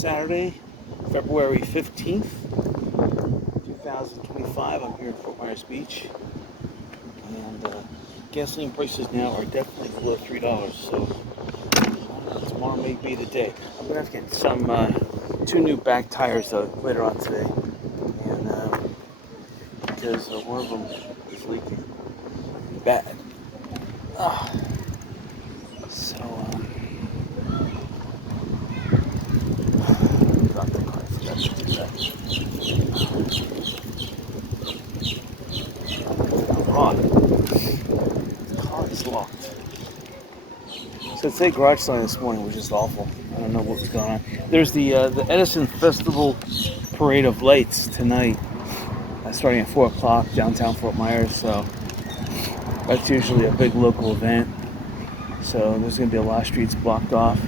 Saturday, February 15th, 2025. I'm here in Fort Myers Beach, and gasoline prices now are definitely below $3, so tomorrow may be the day. I'm going to have to get some two new back tires later on today, and because one of them is leaking bad. So got the car, forgot to do that. I'm hot. The car is locked. So today garage selling this morning was just awful. I don't know what was going on. There's the Edison Festival Parade of Lights tonight, starting at 4 o'clock downtown Fort Myers. So that's usually a big local event. So there's going to be a lot of streets blocked off.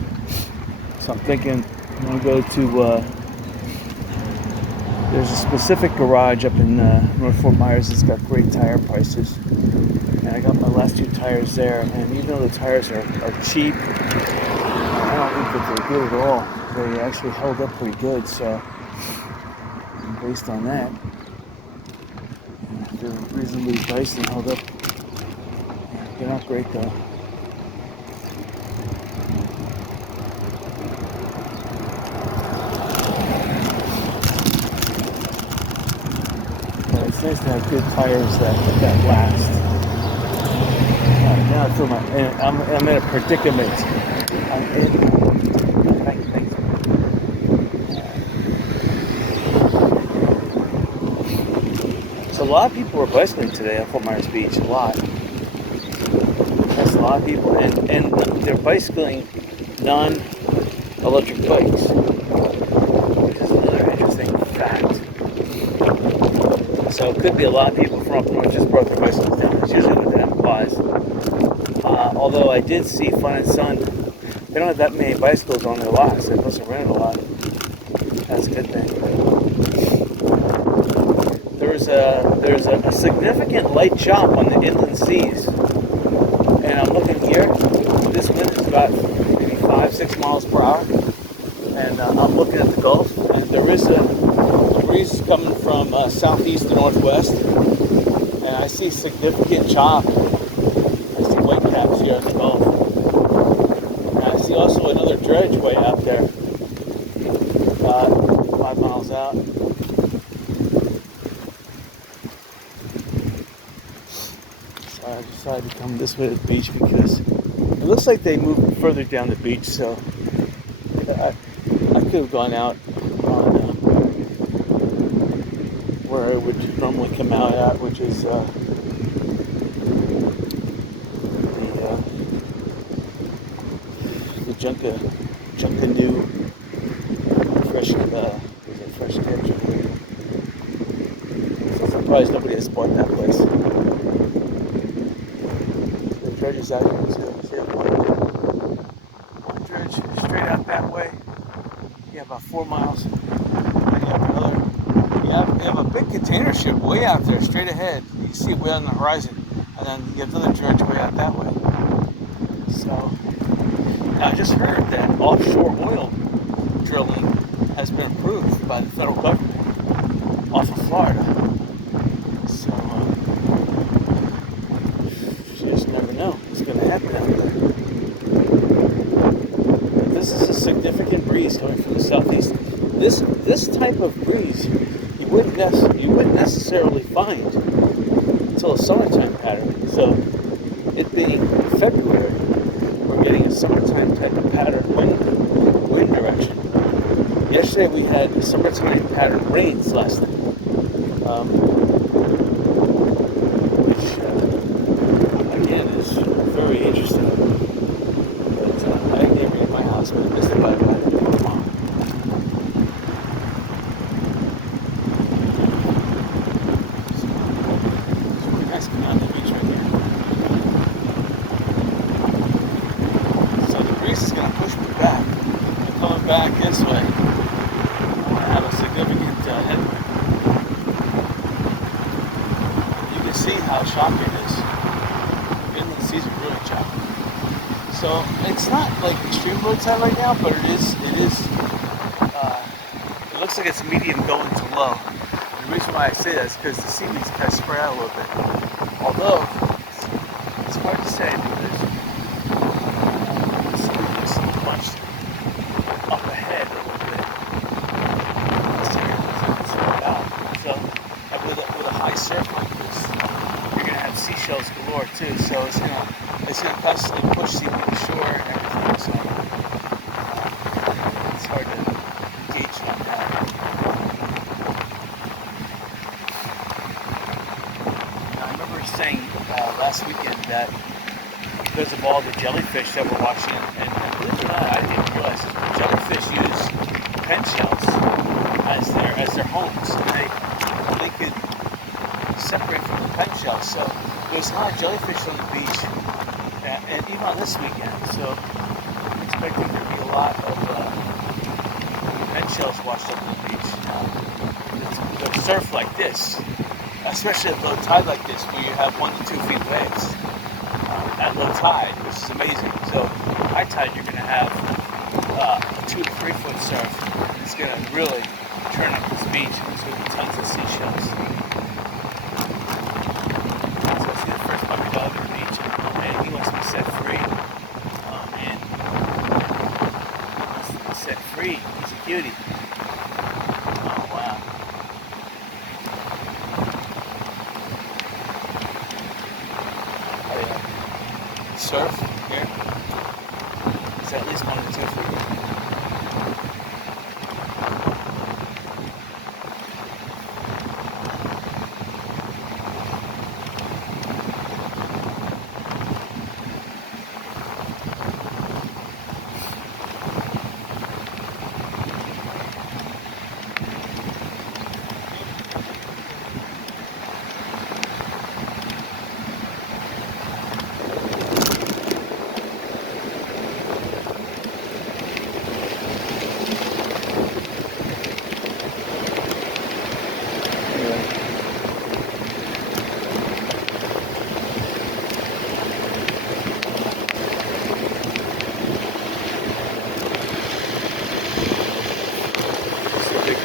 So I'm thinking I'm going to go to, there's a specific garage up in North Fort Myers that's got great tire prices. And I got my last two tires there, and even though the tires are cheap, I don't think that they're good at all. They actually held up pretty good, so based on that, they're reasonably priced and held up. They're not great though. But it's nice to have good tires that last. Now I feel I'm in a predicament. So a lot of people were bicycling today at Fort Myers Beach. A lot. That's a lot of people, and they're bicycling non-electric bikes, which is another interesting fact. So it could be a lot of people from up north just brought their bicycles down. That's usually what that implies. Although I did see Fun and Sun, they don't have that many bicycles on their lots. They must have rented a lot. That's a good thing. There's a significant light chop on the inland seas. And I'm looking here, this wind is about maybe 5-6 miles per hour. And I'm looking at the Gulf, and there is a breeze coming from southeast to northwest. And I see significant chop. I see white caps here in the Gulf. And I see also another dredge way out there, about 5 miles out. So I decided to come this way to the beach because it looks like they moved further down the beach, so I could have gone out on where it would normally come out at, which is the Junkanoo fresh catch. So I'm surprised nobody has bought that place. The dredge is out here too. See one dredge straight out that way. Yeah, about 4 miles. And you have another. You have a big container ship way out there, straight ahead. You can see it way on the horizon, and then you have another dredge way out that way. So now I just heard that offshore oil drilling has been approved by the federal government off of Florida. So you just never know what's going to happen out there. But this is a significant breeze coming from the southeast. This type of breeze you wouldn't necessarily find until a summertime pattern. So it being February, we're getting a summertime type of pattern wind direction. Yesterday we had summertime pattern rains last night, which again is very interesting. But I never in my house, but I missed it by about a mile. It's really nice coming out to the beach right here. So the breeze is going to push me back. I'm coming back this way. Have a significant headwind. You can see how choppy it is. Inland seas are really choppy. So it's not like extreme low tide right now, but it is looks like it's medium going to low. The reason why I say that is because the seaweed's kind of spread out a little bit. Although, it's hard to say because the seaweed looks bunched up ahead a little bit. This area looks like it's spread out. So, with a high surf like this, you're going to have seashells galore too. So it's gonna constantly push seaweed to shore and everything. So it's hard to gauge on that. Now, I remember saying last weekend that because of all the jellyfish that we're watching, and believe it or not, I didn't realize this, but jellyfish use pen shells as their homes, and they could separate from the pen shells. So there's a lot of jellyfish on the beach, and even on this weekend. So I'm expecting there to be a lot of pen shells washed up on the beach. The surf like this, especially at low tide like this, where you have 1 to 2 feet waves at low tide, which is amazing. So high tide, you're going to have a 2 to 3 foot surf. It's going to really turn up this beach, and there's going to be tons of seashells. So I see the first puppy dog on the beach, and he wants to be set free. Oh man, he wants to be set free. He's a cutie. Oh wow. Surf here. It's at least 1 to 2 feet.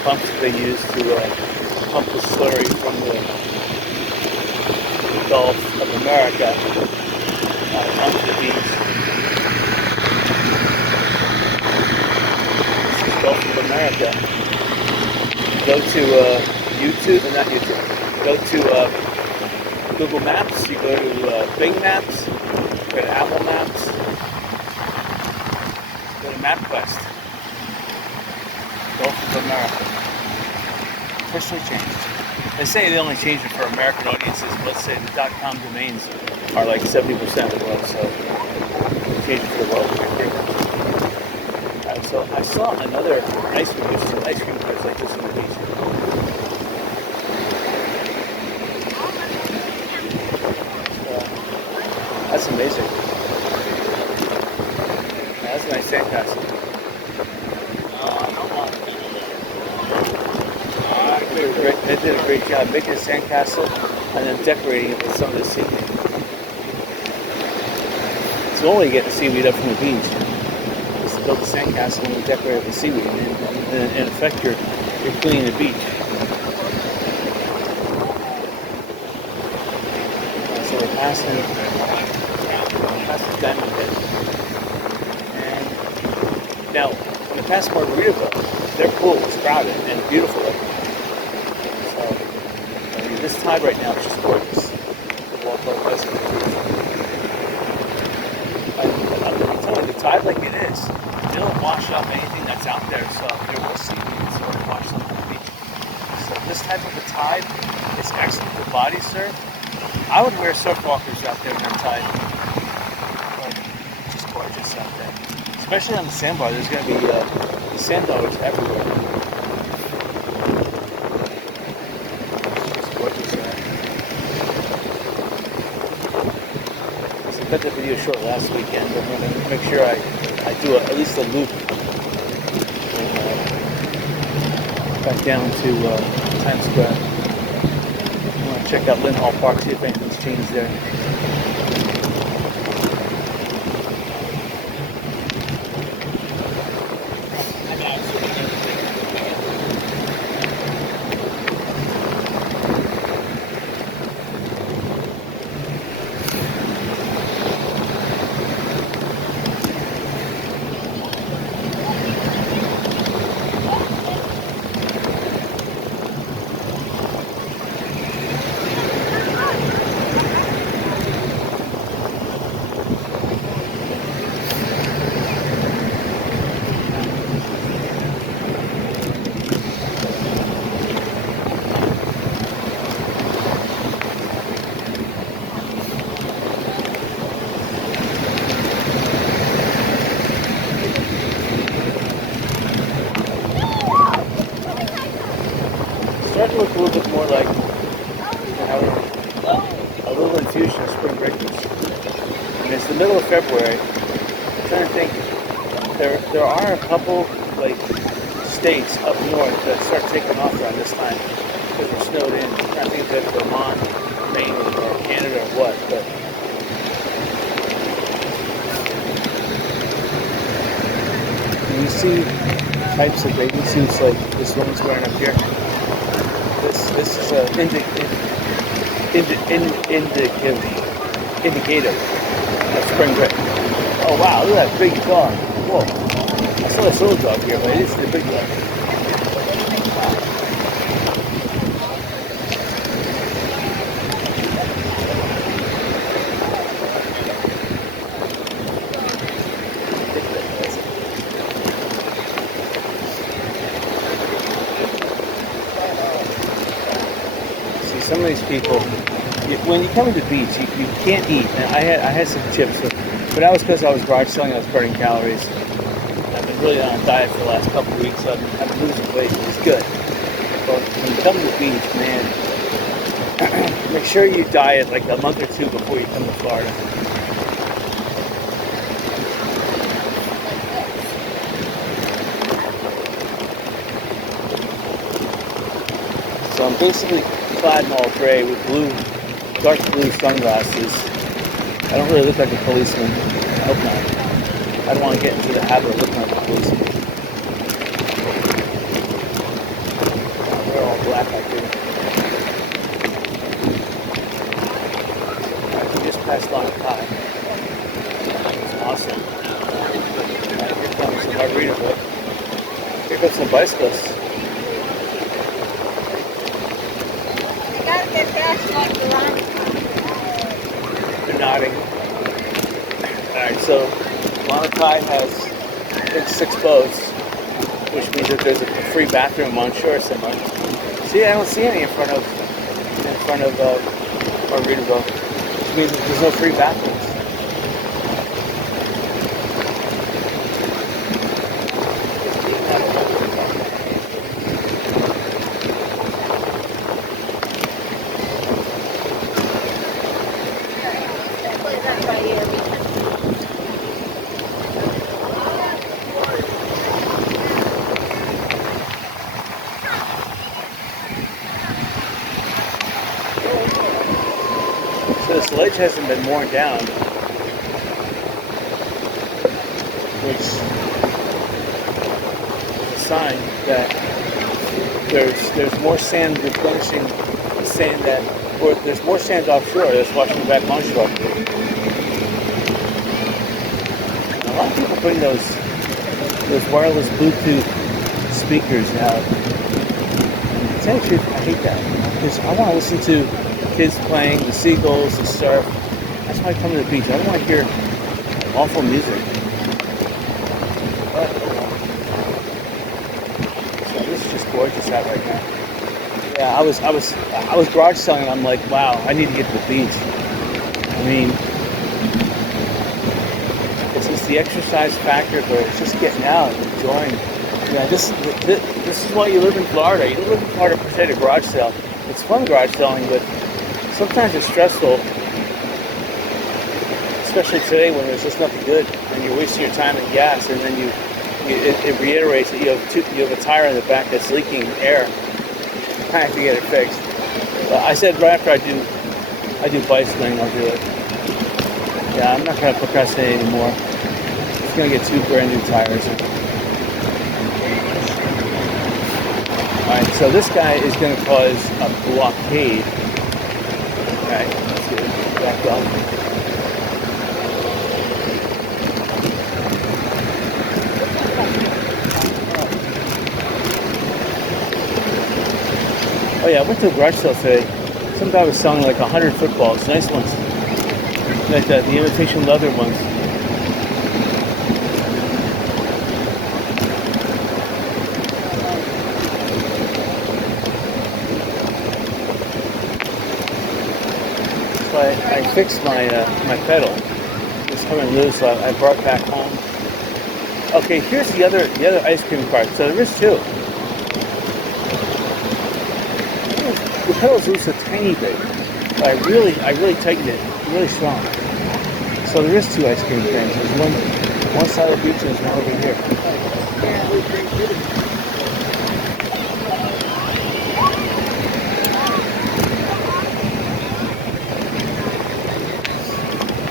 Pumps that they use to pump the slurry from the Gulf of America onto the beach. This is Gulf of America. Go to YouTube, not YouTube. Go to Google Maps. You go to Bing Maps. Go to Apple Maps. Go to MapQuest. Gulf of America. Officially changed. They say they only changed it for American audiences, but let's say the .com domains are like 70% of the world, so they changed it for the world. So I saw another ice cream, there's 2 ice cream cars like this on the beach. That's amazing. That's a nice sandcastle. They did a great job making a sandcastle and then decorating it with some of the seaweed. It's the only way you get the seaweed up from the beach is to build a sandcastle and decorate it with seaweed. And in effect, you're cleaning the beach. So we're passing Diamond Head. And now, when we passed Margaritaville, their pool was crowded and beautiful. This tide right now is just gorgeous. The Walpole Pleasant. I'm telling you, the tide like it is, it'll wash up anything that's out there. So there will seaweed, so it'll wash up on the beach. So this type of a tide is excellent for body surf. I would wear surf walkers out there in that tide. But it's just gorgeous out there. Especially on the sandbar, there's going to be sandbars everywhere. I cut the video short last weekend, but I'm going to make sure I do at least a loop back down to Times Square. I want to check out Lynn Hall Park, see if anything's changed there. starting to look a little bit more like a little infusion of spring breakers. And it's the middle of February. I'm trying to think. There are a couple like states up north that start taking off around this time because we're snowed in. I'm trying to think if it's Vermont, Maine, or Canada or what, but. And you see types of bathing suits like this woman's wearing up here. This is an indicative of spring break. Oh wow, look at that big dog. Whoa. I saw this little dog here, but it is the big dog. Some of these people, when you come to the beach, you can't eat. And I had some chips, but that was because I was garage selling. I was burning calories. I've been really on a diet for the last couple of weeks, so I've been losing weight. It's good. But when you come to the beach, man, make sure you diet like a month or two before you come to Florida. So I'm basically clad in all gray with dark blue sunglasses. I don't really look like a policeman. I hope not. I don't want to get into the habit of looking like a policeman. They're all black like this. We just passed Lana Kai. It's awesome. Here comes the Margaritaville. Here comes some bicyclists. They're nodding. Alright, so Lana Kai has, I think, 6 boats, which means that there's a free bathroom on shore somewhere. See, I don't see any in front of Margaritaville, which means that there's no free bathrooms. So this ledge hasn't been worn down, which is a sign that there's more sand replenishing the sand or there's more sand offshore that's washing back onshore. A lot of people bring those wireless Bluetooth speakers out. To tell you the truth, I hate that because I want to listen to kids playing, the seagulls, the surf. That's why I come to the beach. I don't want to hear awful music. But, so this is just gorgeous out right now. Yeah, I was garage selling and I'm like, wow, I need to get to the beach. I mean, it's the exercise factor, but it's just getting out and enjoying. Yeah, this is why you live in Florida. You don't live in Florida per se to garage sale. It's fun garage selling, but sometimes it's stressful, especially today when there's just nothing good and you're wasting your time and gas, and then it reiterates that you have a tire in the back that's leaking air. I have to get it fixed. I said right after I do bicycling, I'll do it. Yeah, I'm not going to procrastinate anymore. I'm just going to get 2 brand new tires. Alright, so this guy is going to cause a blockade. Alright, let's get it back up. Oh yeah, I went to a garage sale today. Some guy was selling like 100 footballs, nice ones. Like the imitation leather ones. So I fixed my pedal. It's coming loose, so I brought it back home. Okay, here's the other ice cream cart. So there is 2. The pedal's loose a tiny bit, but I really tightened it, really strong. So there is 2 ice cream things. There's one side of the beach and there's one over here.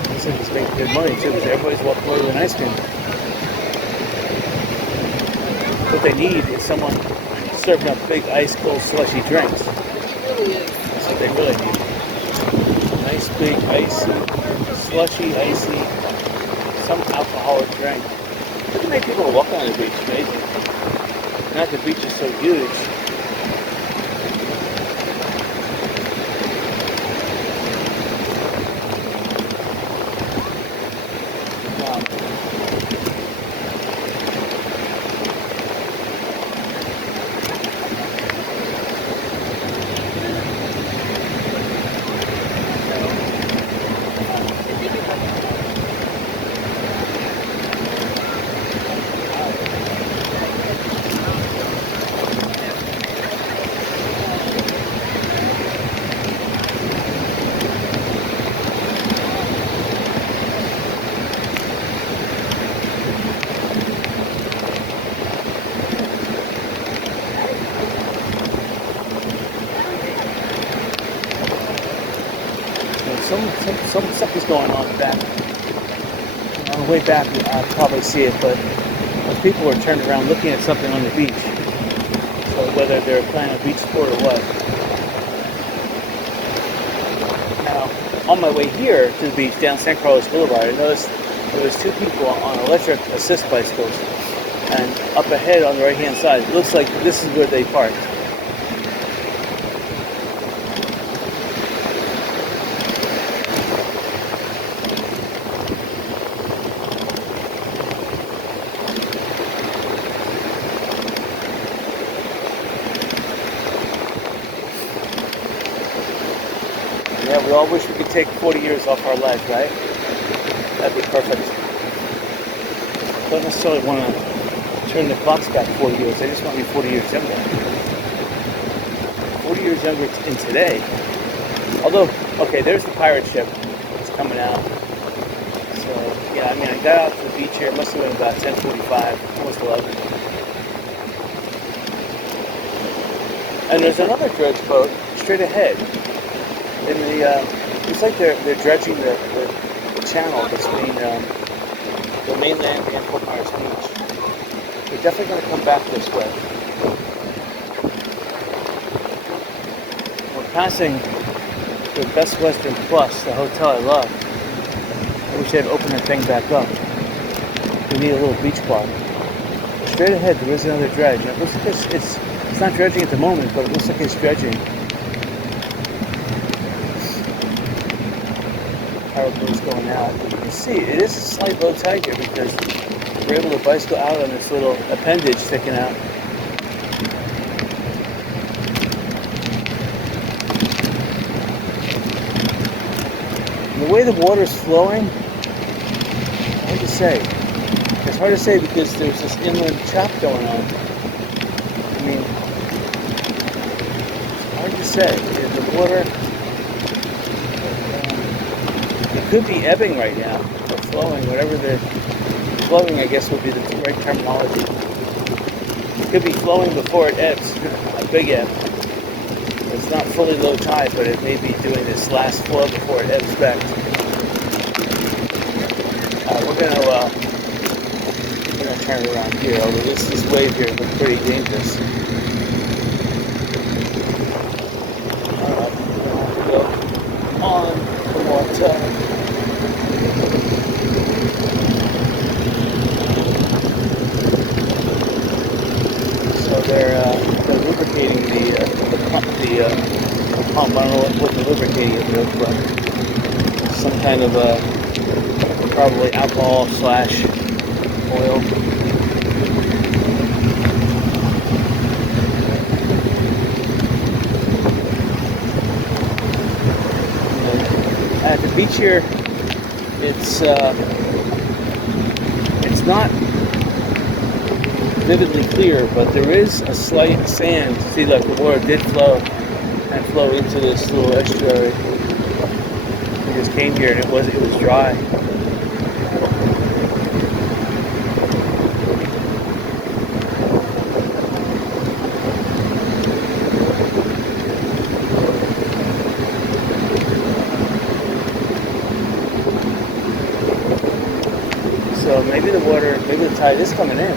Looks like it's making good money too, because everybody's walking away with an ice cream. What they need is someone serving up big ice cold slushy drinks. That's what they really need. Nice big icy, slushy, icy, some alcoholic drink. Look at many people walk on the beach, amazing. Not the beach is so huge. Something's going on back. On the way back, I'll probably see it, but most people are turned around looking at something on the beach. So whether they're playing a beach sport or what. Now, on my way here to the beach down San Carlos Boulevard, I noticed there was 2 people on electric assist bicycles, and up ahead on the right-hand side, it looks like this is where they parked. Yeah, we all wish we could take 40 years off our life, right? That'd be perfect. I don't necessarily want to turn the clocks back 40 years. I just want to be 40 years younger. 40 years younger in today. Although, okay, there's the pirate ship. It's coming out. So, yeah, I mean, I got out to the beach here. It must have been about 10:45, almost 11. And there's another dredge boat straight ahead. In the, it's like they're dredging the channel between the mainland and Fort Myers Beach. They're definitely going to come back this way. We're passing the Best Western Plus, the hotel I love. I wish they'd open that thing back up. We need a little beach bar. Straight ahead, there is another dredge. It looks like it's not dredging at the moment, but it looks like it's dredging. Power boat's going out. You can see it is a slight low tide here because we're able to bicycle out on this little appendage sticking out. And the way the water's flowing, hard to say. It's hard to say because there's this inland chop going on. I mean, it's hard to say. The water. It could be ebbing right now, or flowing, whatever the flowing, I guess, would be the right terminology. It could be flowing before it ebbs, a big ebb. It's not fully low tide, but it may be doing this last flow before it ebbs back. We're gonna turn it around here, although this wave here looks pretty dangerous. Alright, we're gonna go on the water. They're lubricating the pump. I don't know what they're lubricating it with, but some kind of probably alcohol / oil. At the beach here, it's not vividly clear, but there is a slight sand. See, look, the water did flow, and and flow into this little estuary. We just came here and it was dry. So maybe the tide is coming in.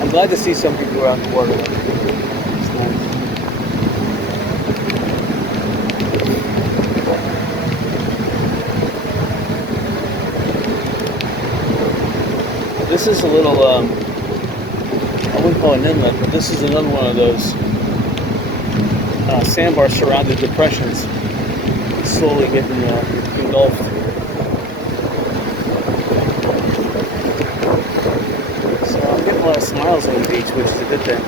I'm glad to see some people around the water. It's nice. This is a little, I wouldn't call it an inlet, but this is another one of those sandbar surrounded depressions. Slowly getting engulfed. So I'm getting a lot of smiles on the beach, which is a good thing.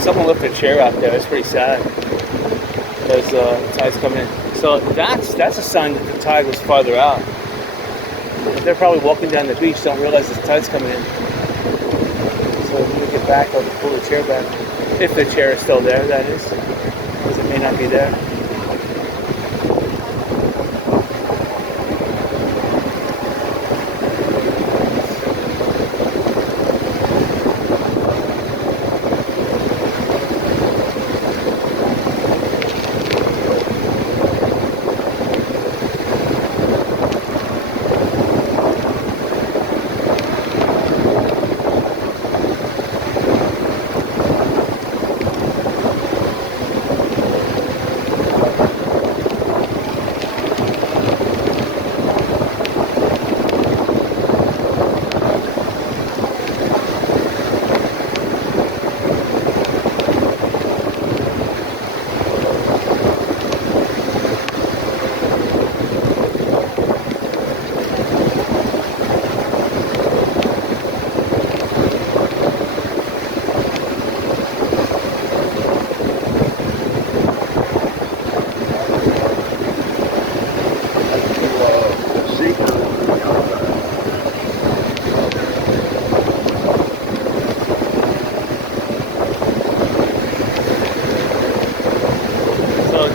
Someone left a chair out there. It's pretty sad because the tide's coming in. So that's a sign that the tide was farther out. They're probably walking down the beach, don't realize the tide's coming in. So when we get back, I'll pull the chair back. If the chair is still there, that is. Because it may not be there.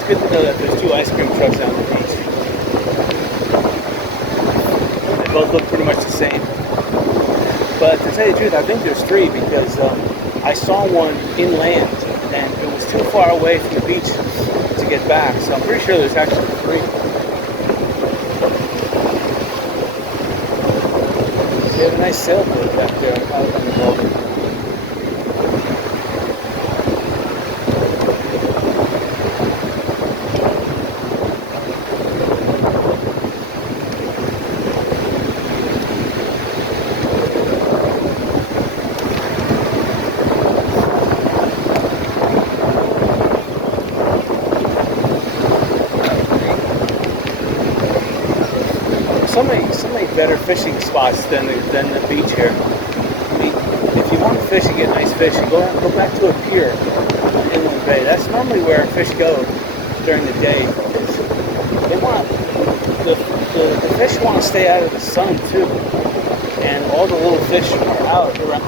Good to know that there's 2 ice cream trucks on the beach. They both look pretty much the same. But to tell you the truth, I think there's 3 because I saw one inland and it was too far away from the beach to get back. So I'm pretty sure there's actually 3. They have a nice sailboat back there out on the building. So many better fishing spots than the beach here. I mean, if you want to fish and get nice fish, you go back to a pier on Inland Bay. That's normally where fish go during the day. They want the fish want to stay out of the sun too, and all the little fish are out around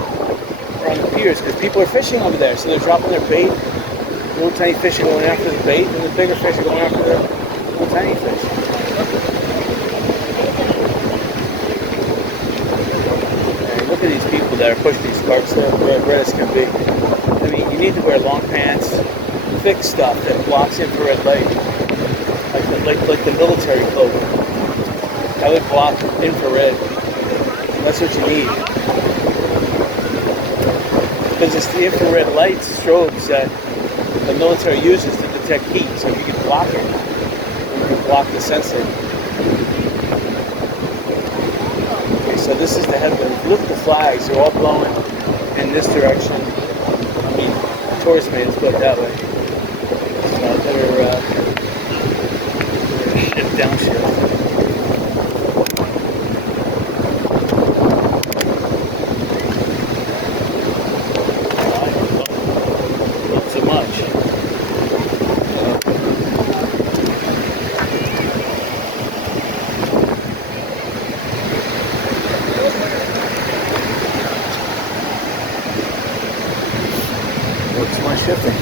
the piers because people are fishing over there. So they're dropping their bait. Little tiny fish are going after the bait, and the bigger fish are going after the little tiny fish. Look at these people that are pushing these carts. They're red as can be. I mean, you need to wear long pants, thick stuff that blocks infrared light, like the military cloak. That would block infrared. That's what you need. Because it's the infrared light strobes that the military uses to detect heat. So if you can block it, you can block the sensor. So this is the headwind. Look at the flags. They're all blowing in this direction. I mean, tourists made us put it that way. So better shift, downshift. Not so much. So it's more shifting.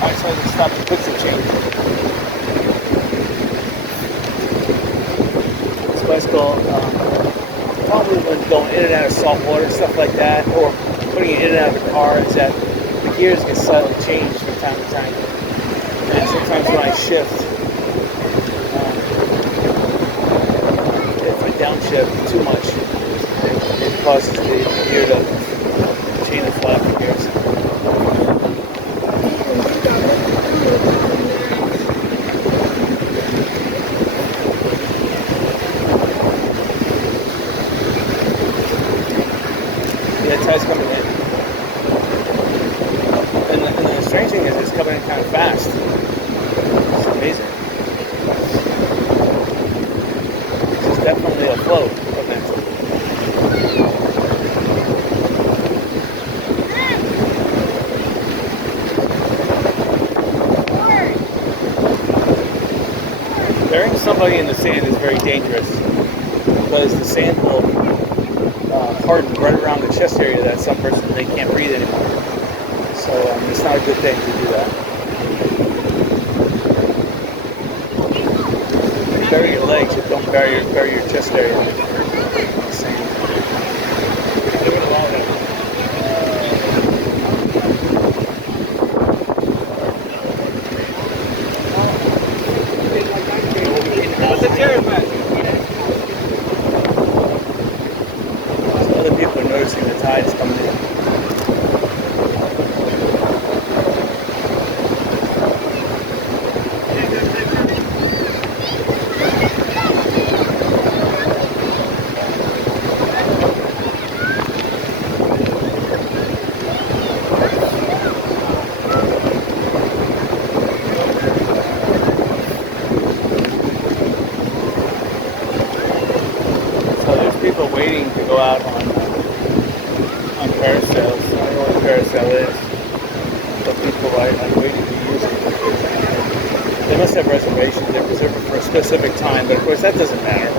Alright, so I just stopped to put some change. This bicycle, probably when going in and out of salt water, stuff like that, or putting it in and out of the car, is that the gears get slightly changed from time to time. And sometimes when I shift, if I downshift too much, it causes the gear to chain and fly up the gears. Yeah, tide's coming in. And the strange thing is it's coming in kind of fast. It's amazing. This is definitely a flow event. Burying somebody in the sand is very dangerous because the sand will harden right around the chest area that some person, they can't breathe anymore. So it's not a good thing to do that. Bury your legs, but don't bury your chest area. Sand. Do it along it. Other people are noticing the tide is coming in. So there's people waiting to go out on parasails. I don't know what a parasail is, but people are waiting to use it. They must have reservations. They're reserved for a specific time, but of course that doesn't matter.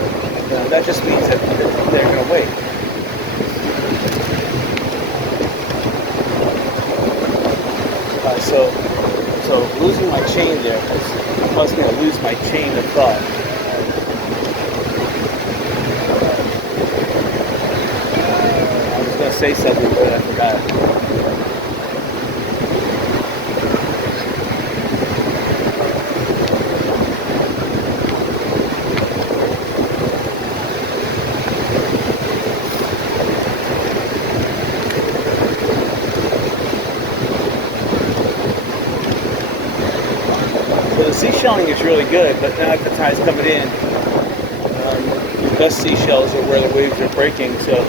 That just means that they're going to wait. So losing my chain there has caused me to lose my chain of thought. I was going to say something, but I forgot. So the seashelling is really good, but now that the tide's coming in, the best seashells are where the waves are breaking, so...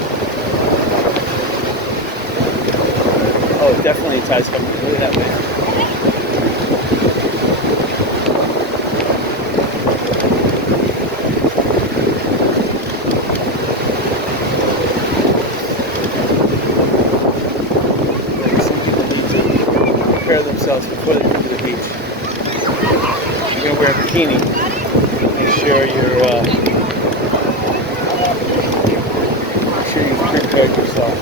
Oh, definitely the tide's coming in. Look at that wave. Some people need to prepare themselves before they come to the beach. You're going to wear a bikini. Make sure you've prepared yourself.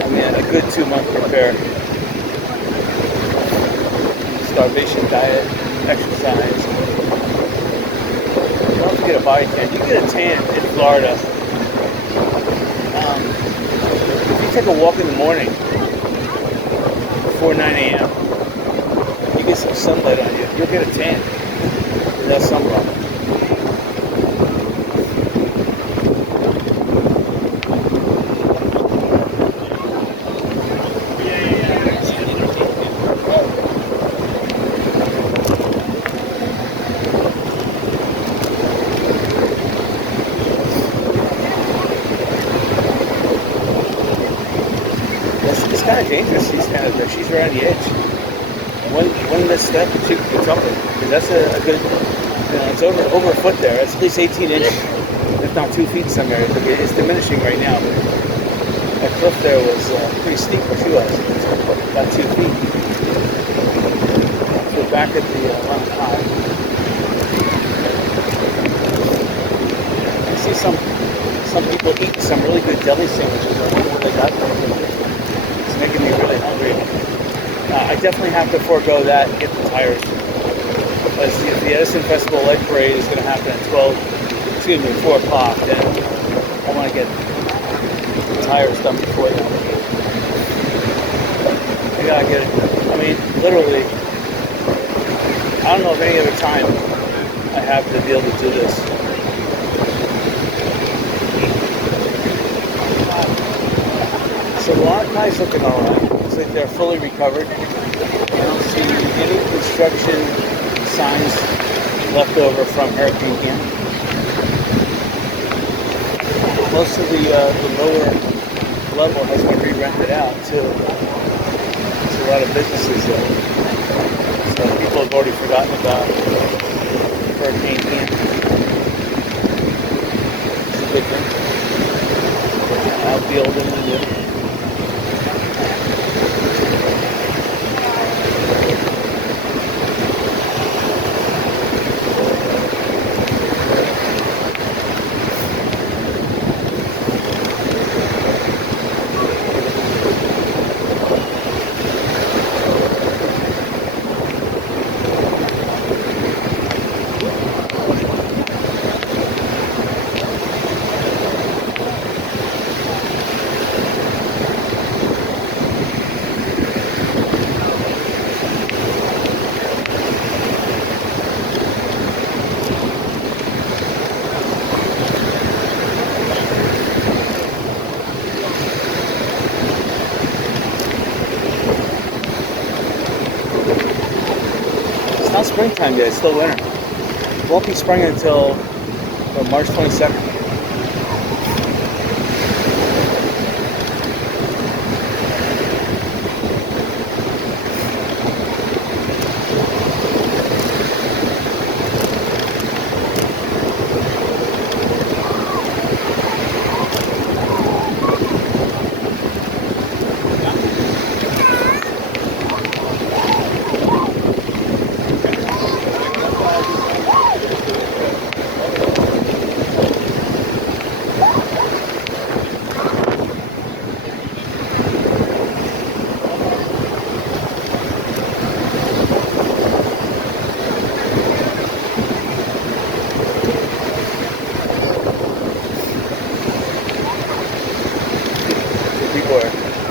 I mean, a good 2-month prepare. Starvation diet, exercise. Don't have to get a body tan. You get a tan in Florida. If you take a walk in the morning before 9 a.m., you get some sunlight on you, you'll get a tan without sunblock. It's kind of dangerous. She's right on the edge. One misstep and she could be trouble. That's a good, it's over a foot there. It's at least 18 inches, if not 2 feet in some areas. It's diminishing right now, but that cliff there was pretty steep where she was. It's about 2 feet. So back at the London High. I see some people eating some really good deli sandwiches. I wonder what they got there. It's making me really hungry. I definitely have to forego that and get the tires. Because the Edison Festival Light Parade is going to happen at 4 o'clock. Then I want to get the tires done before that. I gotta get it. I mean, literally, I don't know of any other time I have to be able to do this. So the archive's looking alright. Looks like they're fully recovered. I don't see any construction signs left over from Hurricane Ian. Most of the lower level has been re-rented out to a lot of businesses there. So people have already forgotten about Hurricane Ian. It's a good thing. I'll be able to do it. It's not springtime yet, it's still winter. It won't be spring until March 22nd.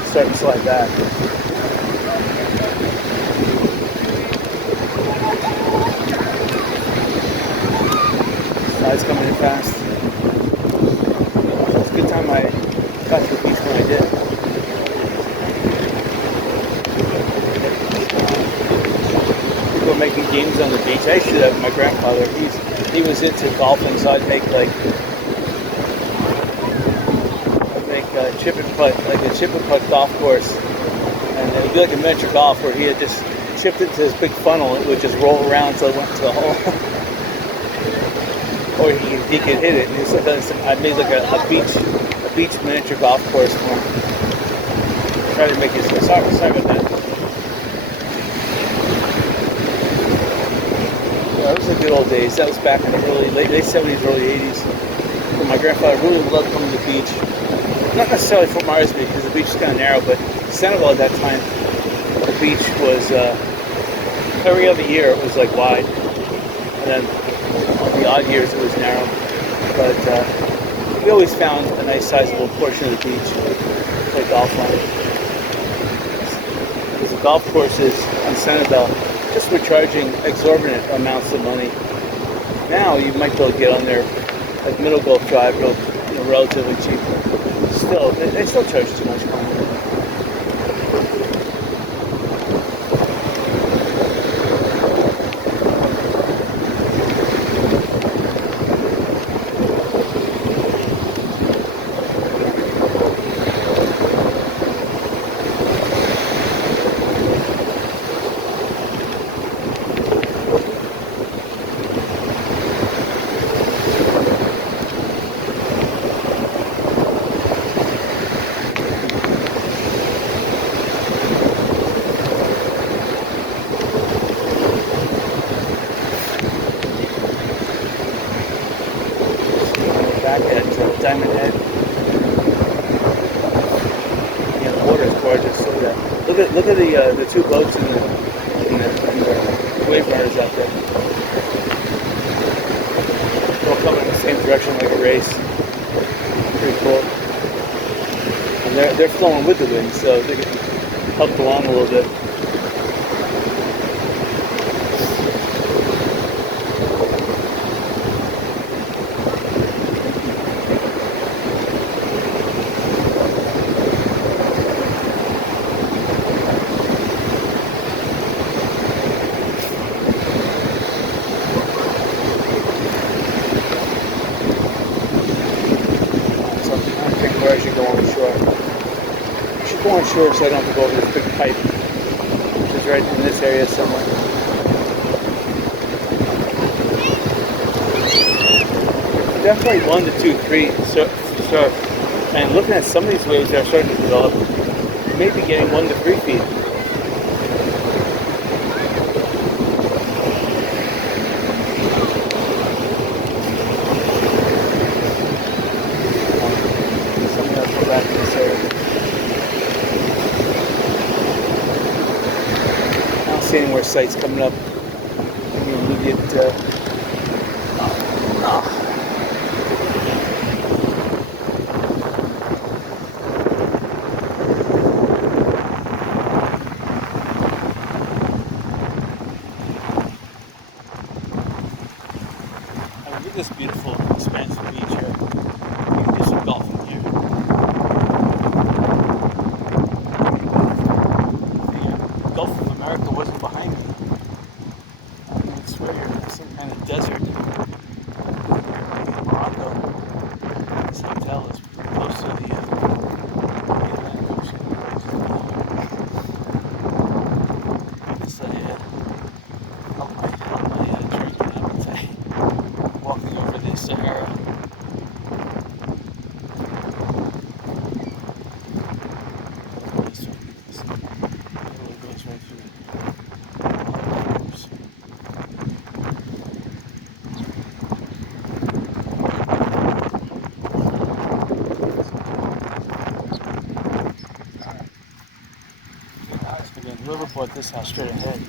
Starting to slide back. Tide's coming in fast. It's a good time I got to the beach when I did. People are making games on the beach. I used to do that with my grandfather. He was into golfing, so I'd make chip and putt, like a chip and putt golf course, and it would be like a miniature golf where he had just chipped it to this big funnel. It would just roll around until it went to the hole, or he could hit it. And it's like I made like a beach miniature golf course for him. Try to make it. Sorry about that. Yeah, those are the good old days. That was back in the late 70s, early 80s. When my grandfather really loved coming to the beach. Not necessarily Fort Myers Beach because the beach is kind of narrow, but Senegal at that time, the beach was every other year it was like wide, and then on the odd years it was narrow. But we always found a nice sizable portion of the beach to play golf on. Because the golf courses on Senegal just were charging exorbitant amounts of money. Now you might be able to get on there like Middle Gulf Drive, relatively cheap. Still, they still charge too much money. Back at Diamond Head. Yeah, the water is gorgeous. Look at the two boats in the wave runners out there. They're all coming in the same direction like a race. Pretty cool. And they're flowing with the wind, so they can help along a little bit. Where I should go on the shore. I should go on shore so I don't have to go over this big pipe, which is right in this area somewhere. Definitely 1 to 2, 3 surf. And looking at some of these waves that are starting to develop, maybe getting 1 to 3 feet. Seeing more sites coming up in the immediate look at this beautiful expanse of beach here. You can do some golfing here. The Gulf of America wasn't behind me. I swear you're in some kind of desert. Morocco. This hotel is close to the Atlantic Ocean. I guess help my drinking appetite. Walking over the Sahara. Goes right through. Whoever bought this house straight ahead,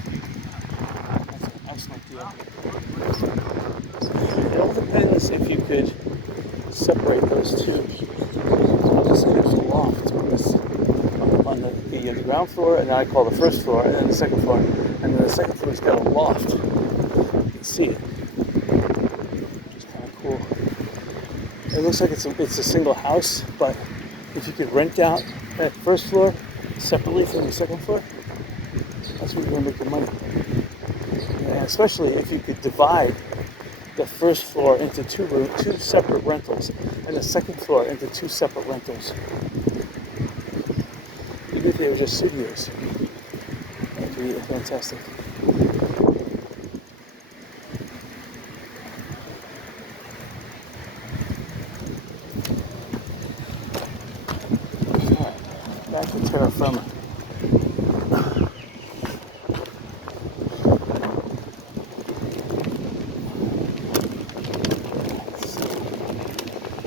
that's an excellent deal. It all depends if you could separate those two. So this is a loft on the ground floor, and then I call the first floor, and then the second floor. And then the second floor's got a loft. You can see it. Which is kind of cool. It looks like it's a single house, but if you could rent out that first floor separately from the second floor, that's where you're going to make your money. And especially if you could divide the first floor into two separate rentals and the second floor into 2 separate rentals. Even if they were just studios. That would be fantastic. Alright, back to terra firma.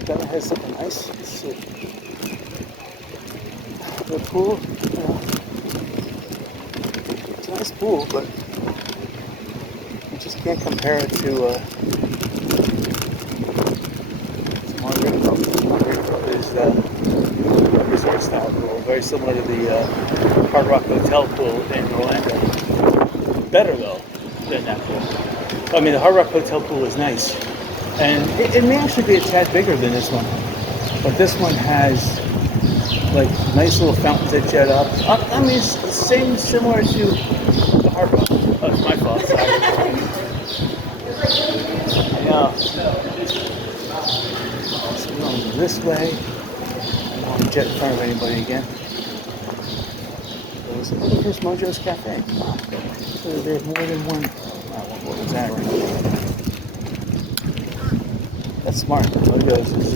That one has something nice. Let's see. The pool, cool, but you just can't compare it to Margaret is a resort style pool, very similar to the Hard Rock Hotel pool in Orlando. Better though than that pool. I mean, the Hard Rock Hotel pool is nice, and it may actually be a tad bigger than this one, but this one has like nice little fountains that jet up. I mean, it's the same, similar to the Hard Rock. Oh, it's my fault. Sorry. Yeah. So we're going this way. I don't want to jet in front of anybody again. Here's Mojo's Cafe. So there's more than one. What was that? That's smart. Mojo's is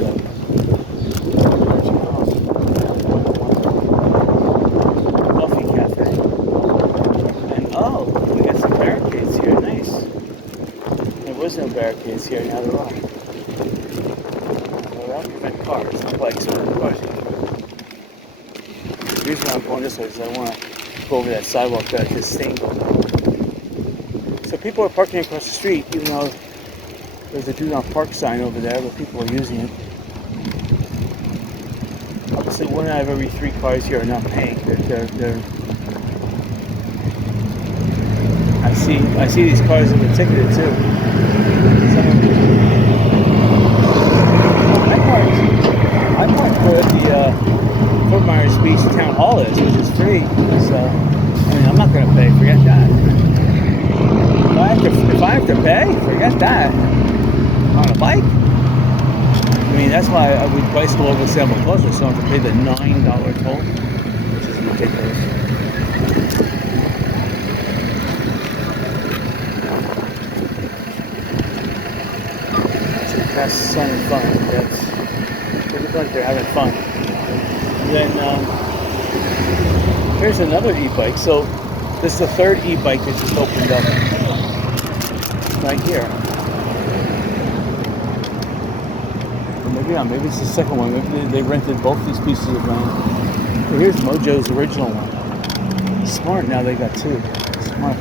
coffee cafe. And oh, we got some barricades here. Nice. There was no barricades here. Now there are. Well, that'll prevent cars, not bikes, but cars. The reason I'm going this way is I want to go over that sidewalk that is stained. So people are parking across the street, even though there's a do not park sign over there, but people are using it. Obviously, 1 out of every 3 cars here are not paying. They're I see these cars that are ticketed too. I parked where the Fort Myers Beach Town Hall is, which is free. So, I mean, I'm not going to pay. Forget that. If I have to pay, forget that. On a bike? I mean, that's why I would bicycle over to San Closer, so I have to pay the $9 toll, which is ridiculous. So that's sun and fun. That's pretty much they're having fun. And then here's another e-bike. So this is the third e-bike that just opened up right here. Maybe it's the second one. Maybe they rented both these pieces of land. Well, here's Mojo's original one. Smart, now they got 2. Smart.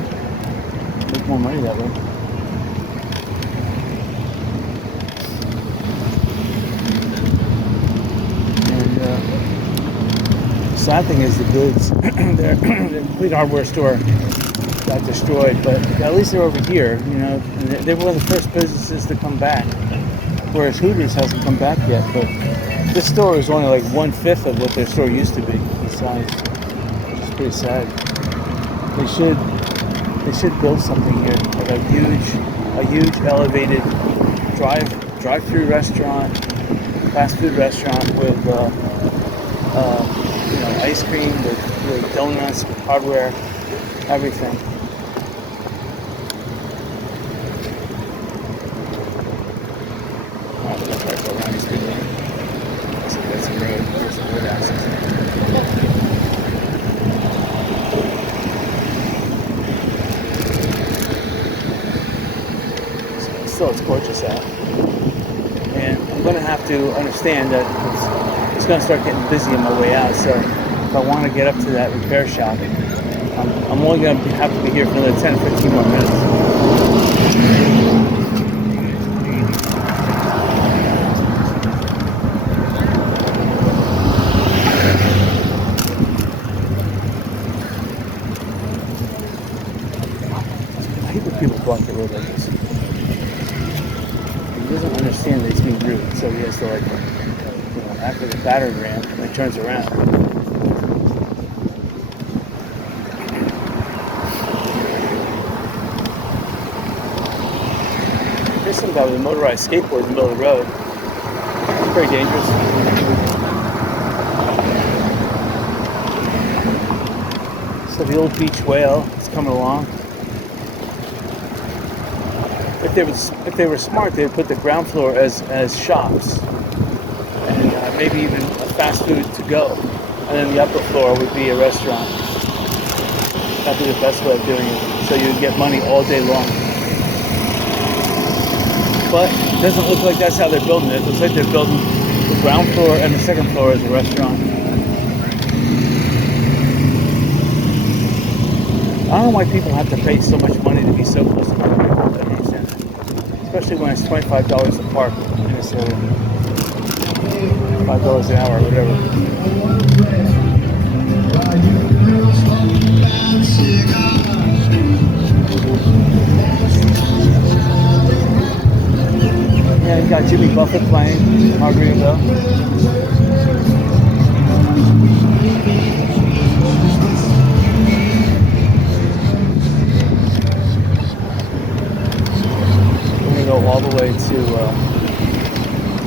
Make more money that way. And the sad thing is the goods. Their complete hardware store got destroyed, but at least they're over here, you know. And they were one of the first businesses to come back. Whereas Hooters hasn't come back yet, but this store is only like 1/5 of what their store used to be in size, which is pretty sad. They should build something here, like a huge elevated drive-through restaurant, fast food restaurant with ice cream, with donuts, with hardware, everything. Still, it's gorgeous out, and I'm going to have to understand that it's going to start getting busy on my way out. So if I want to get up to that repair shop, I'm only going to have to be here for another 10 or 15 more minutes. I hate when people block the road like this. He doesn't understand that he's being rude, so he has to after the battering ram, and then turns around. There's some guy with a motorized skateboard in the middle of the road. It's very dangerous. So the old beach whale is coming along. If they were smart, they would put the ground floor as shops, and maybe even a fast food to go, and then the upper floor would be a restaurant. That'd be the best way of doing it, so you would get money all day long. But it doesn't look like that's how they're building it. It looks like they're building the ground floor and the second floor as a restaurant. don't know why people have to pay so much money to be so close to parking. I don't understand that. Especially when it's $25 to park in this area. $5 an hour or whatever. Yeah, you got Jimmy Buffett playing Margaritaville. We're gonna go all the way to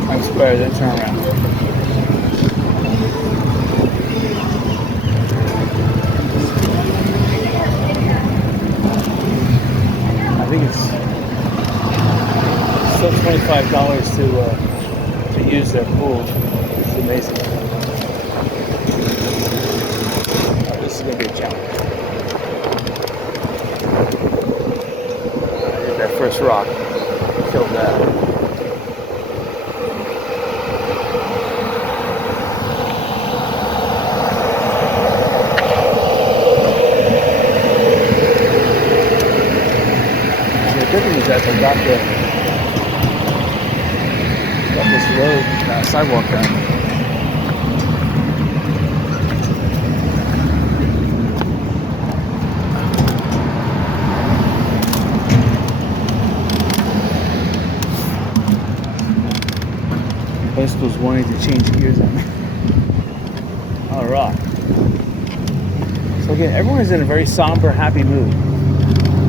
Times Square, then turn around. I think it's still $25 to use their pool. This is amazing. This is gonna be a challenge. I hit that first rock. Killed that. The good thing is that they got this road, sidewalk done. Bicycle's wanting to change gears on me. All right. So again, everyone's in a very somber, happy mood.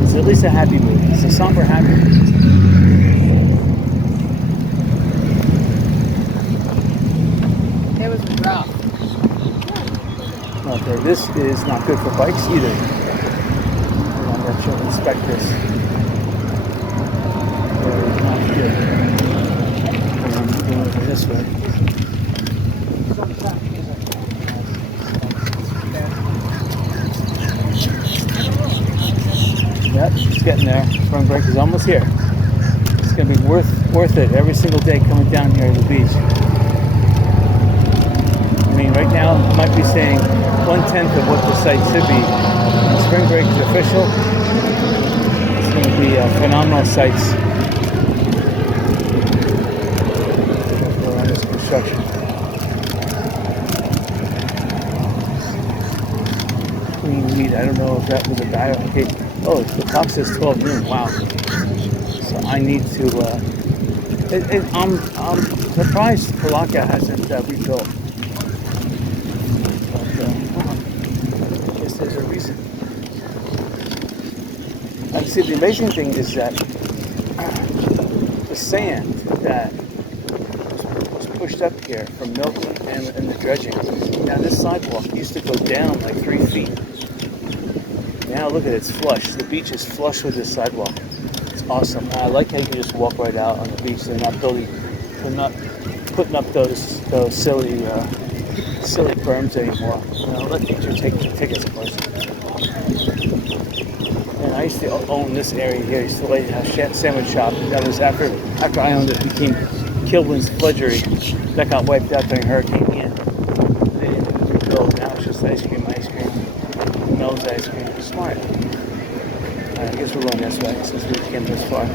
It's at least a happy mood. It's a somber, happy mood. It was rough. Okay, this is not good for bikes either. I'm going to inspect this. Very not good. And I'm going over this way. Yep, it's getting there. Spring break is almost here. It's going to be worth it every single day coming down here to the beach. I mean, right now, I might be saying 1/10 of what the site should be. When spring break is official, it's going to be phenomenal sights around this construction. Clean weed. I don't know if that was a bad. Okay. Oh, the clock says 12 noon. Wow. So I need to. I'm surprised Palaka hasn't rebuilt. There's a reason. And see, the amazing thing is that the sand that was pushed up here from Milton and the dredging, now this sidewalk used to go down like 3 feet. Now look at it, it's flush. The beach is flush with this sidewalk. It's awesome. I like how you can just walk right out on the beach. They're not putting up those silly berms anymore. You know, let nature take its course. And I used to own this area here. I used to have sandwich shop. That was after I owned it, became Kilburn Fledgery. That got wiped out during Hurricane Ian. They didn't rebuild. Now it's just ice cream. Mel's ice cream. Smart. Alright, I guess we're going this way since we came this far.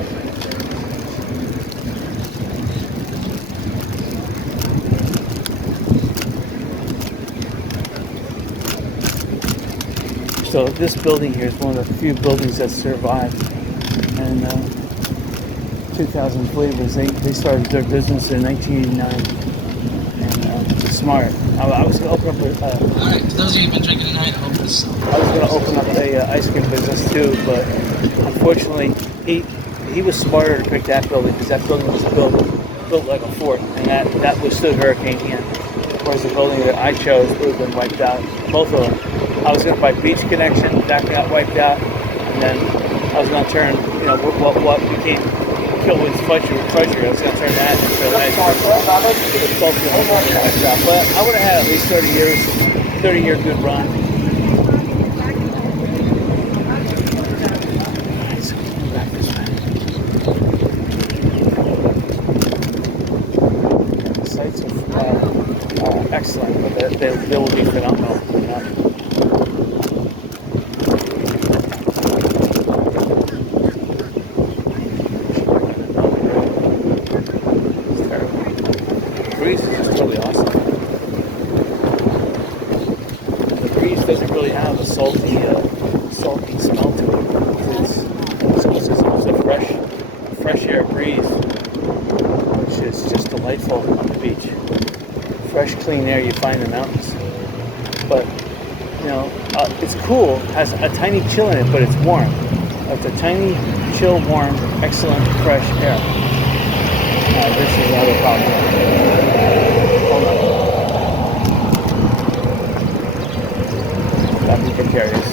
So this building here is one of the few buildings that survived. And 2000 flavors. They started their business in 1989. And smart. I was going to open up Alright, for those of you who've been drinking tonight, I hope this. I was going to open up a ice cream business too, but unfortunately he was smarter to pick that building because that building was built like a fort, and that withstood Hurricane Ian. Whereas the building that I chose would have been wiped out. Both of them. I was going to buy Beach Connection, that got wiped out, and then I was going to turn, what became Kilwin's Fudgery. I was going to turn that into an ice cream. Both of them were wiped out. But I would have had at least 30-year good run. Alright, so we'll go back this way. The sites are excellent, but they will be phenomenal. really have a salty smell to it. It's almost a fresh air breeze, which is just delightful on the beach. Fresh, clean air you find in the mountains. But it's cool. Has a tiny chill in it, but it's warm. It's a tiny, chill, warm, excellent, fresh air. This is another problem. Hold on. Got me precarious.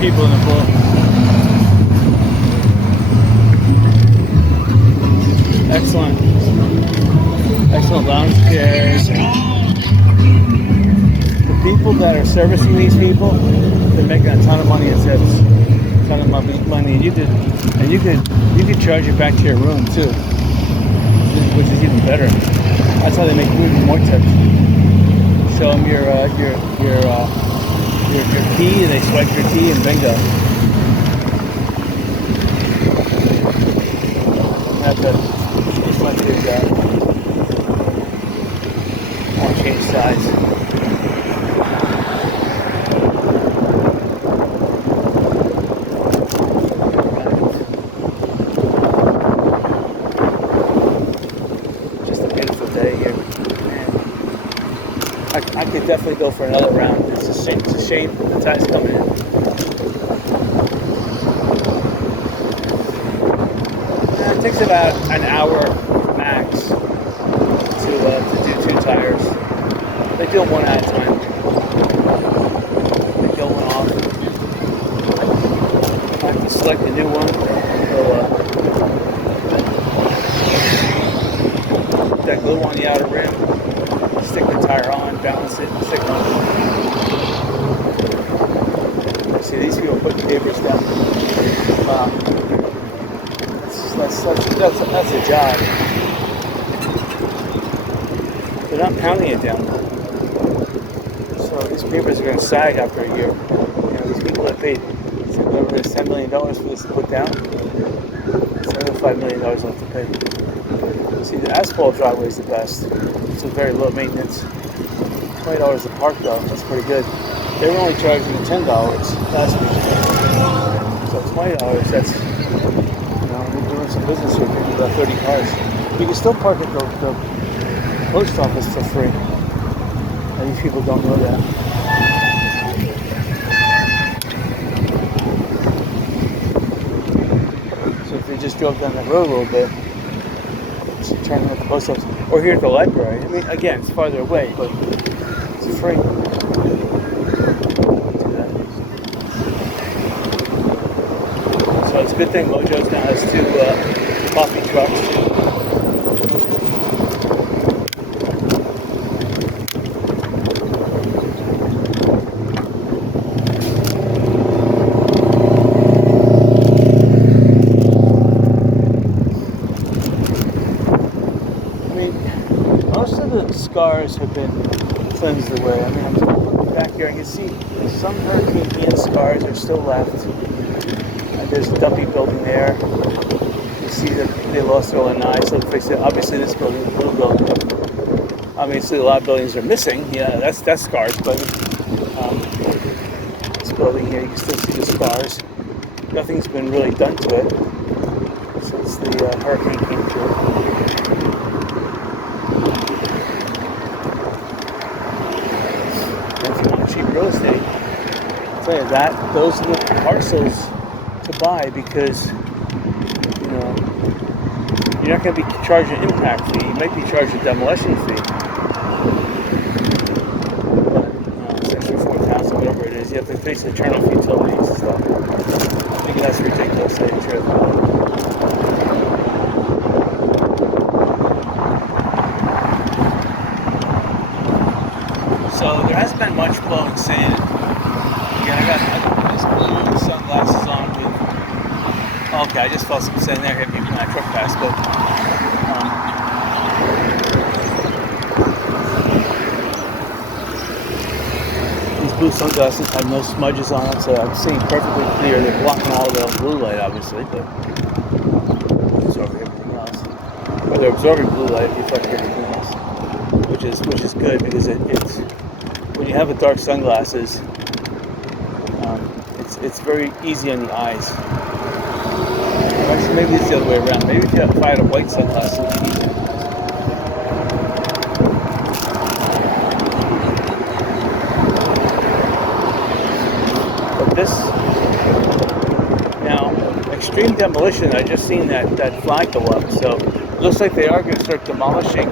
People in the boat. Excellent lounge chairs. The people that are servicing these people, they're making a ton of money in tips, a ton of money, and you could charge it back to your room too, which is even better. That's how they make even more tips. Show them your key, and they swipe your key, and bingo. This might be good. I'll change sides. Just a beautiful day here. I could definitely go for another round. It's a shame the tide's coming in. It takes about an hour max to do 2 tires. They do them one at a time. They go one off. I have to select a new one. Put that glue on the outer rim. Stick the tire on, balance it, and stick it on. See, these people put papers down. Wow. That's a job. They're not pounding it down. So these papers are going to sag after a year. These people that paid whatever it is, $10 million for this to put down, it's another $5 million left to pay. See, the asphalt driveway is the best. It's a very low maintenance. $20 a park though, that's pretty good. They were only charging $10 last week. So $20, that's, we're doing some business here, maybe about 30 cars. You can still park at the post office for free. And these people don't know that. So if they just drove down the road a little bit, turn at the post office, or here at the library. I mean, again, it's farther away, but it's free. So it's a good thing Mojo's now has 2 coffee trucks. Scars have been cleansed away. I mean, I'm looking back here, I can see some Hurricane Ian scars are still left. There's a dumpy building there. You see that they lost their lanai, so obviously this building, the blue building. Obviously a lot of buildings are missing. Yeah, that's scars, but this building here, you can still see the scars. Nothing's been really done to it since the hurricane came through. Real estate, I'll tell you that those are the parcels to buy, because you're not going to be charged an impact fee. You might be charged a demolition fee, but it's extra $4,000, whatever it is. You have to face the turn off utilities and stuff. I think that's ridiculous. To tell you the truth. spend much blowing sand. Again, I got nice blue sunglasses on with. Okay, I just felt some sand there hit me when I truck passed, but these blue sunglasses have no smudges on them, so I'm seeing perfectly clear. They're blocking all the blue light, obviously, but absorbing everything else. Or they're absorbing blue light, reflecting everything else, which is good because it's when you have a dark sunglasses, it's very easy on the eyes. Actually, maybe it's the other way around. Maybe if I had a white sunglasses, it would be easier. But this, now, extreme demolition, I just seen that flag go up, so it looks like they are going to start demolishing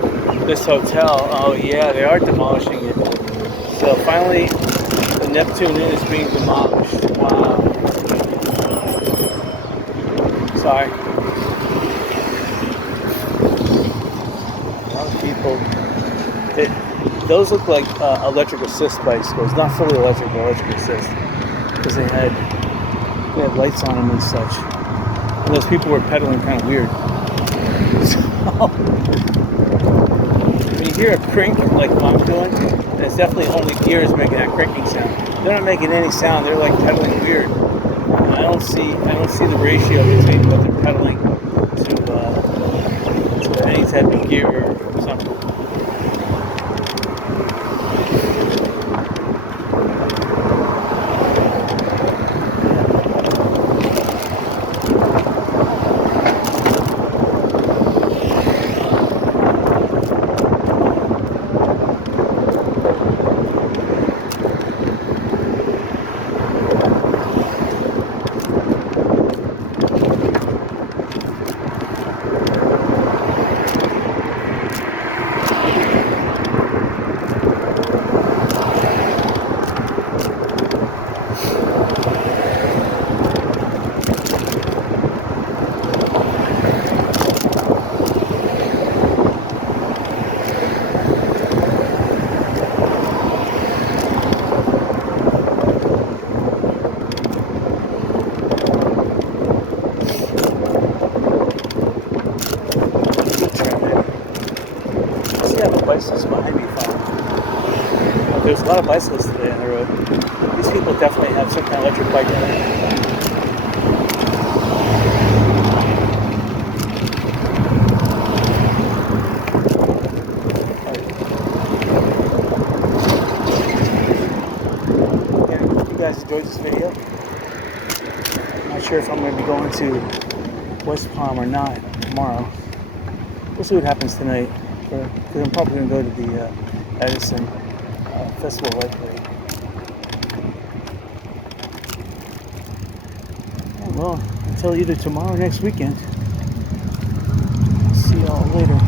this hotel. Oh yeah, they are demolishing it. So finally, the Neptune Inn is being demolished. Wow. Sorry. A lot of people. Those look like electric assist bicycles, not fully electric, but electric assist, because they had lights on them and such. And those people were pedaling kind of weird. So, when you hear a crink like what I'm doing, and it's definitely only gears making that crinking sound. They're not making any sound. They're like pedaling weird. And I don't see the ratio between what they're pedaling to any type of gear or something. Bicycles behind me. There's a lot of bicyclists today on the road. These people definitely have some kind of electric bike on it. I hope you guys enjoyed this video. I'm not sure if I'm going to be going to West Palm or not tomorrow. We'll see what happens tonight. Because I'm probably going to go to the Edison Festival Light Parade. Well, until either tomorrow or next weekend. See y'all later.